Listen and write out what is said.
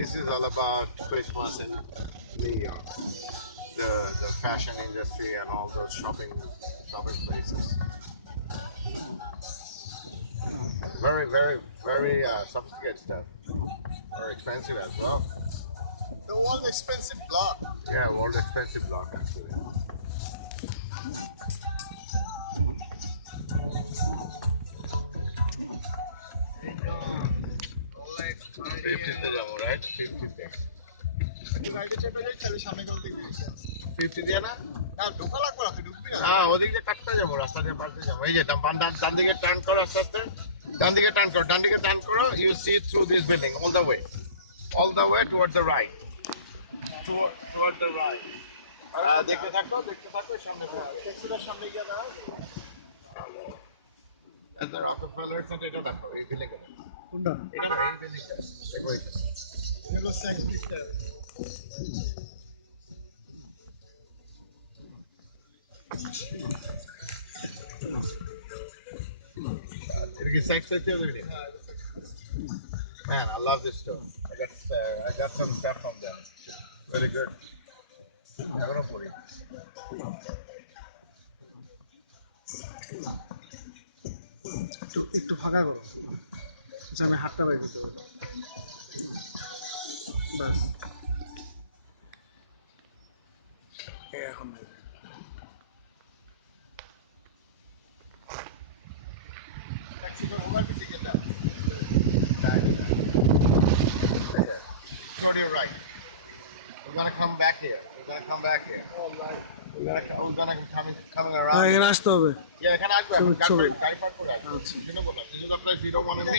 this is all about Christmas in New York. The fashion industry and all those shopping places. Very sophisticated stuff. Very expensive as well. The world expensive block. Yeah, world expensive block actually. Fiftyতে যাবো, right? 50-তে। রাইডে চেপে যাই তাহলে সামনে গেলে দেখবি 50 দিয়ে না? না ঢোকা লাগবে না তুই ঢুকবি না না, ওদিক দিয়ে কাটতে যাবো, রাস্তা দিয়ে পার দিয়ে যাবো। এই যে ডান দিকে টার্ন করো আস্তে আস্তে। ডান দিকে টার্ন করো, you see through this building all the way toward the right. Toward the right. দেখতে থাকো সামনে পড়বে। ট্যাক্সিটার সামনে গিয়ে দাঁড়া At the Rockefeller Center, এটা দেখো, এই বিল্ডিং এটা। কোনটা এটা না, এই বিল্ডিংটা। দেখো এটা। হলো স্যাক্স পিকচার এটা কি Saks Fifth building? Man, I love this store. I got some stuff from them. Very good. এখনো পড়ি। একটু ফাঁকা করো আচ্ছা আমি হাতটা বাইর করতে পারি বাস এই এখন নাই ট্যাক্সি করে ওভার কিছু গেলাম Go to your right. We're gonna come back here. Alright We're gonna coming around. এখানে আসতে হবে Yeah, এখানে আসবে। ছবি। গাড়ি পার্ক করে আসবে। আচ্ছা You know what? You don't want to meet.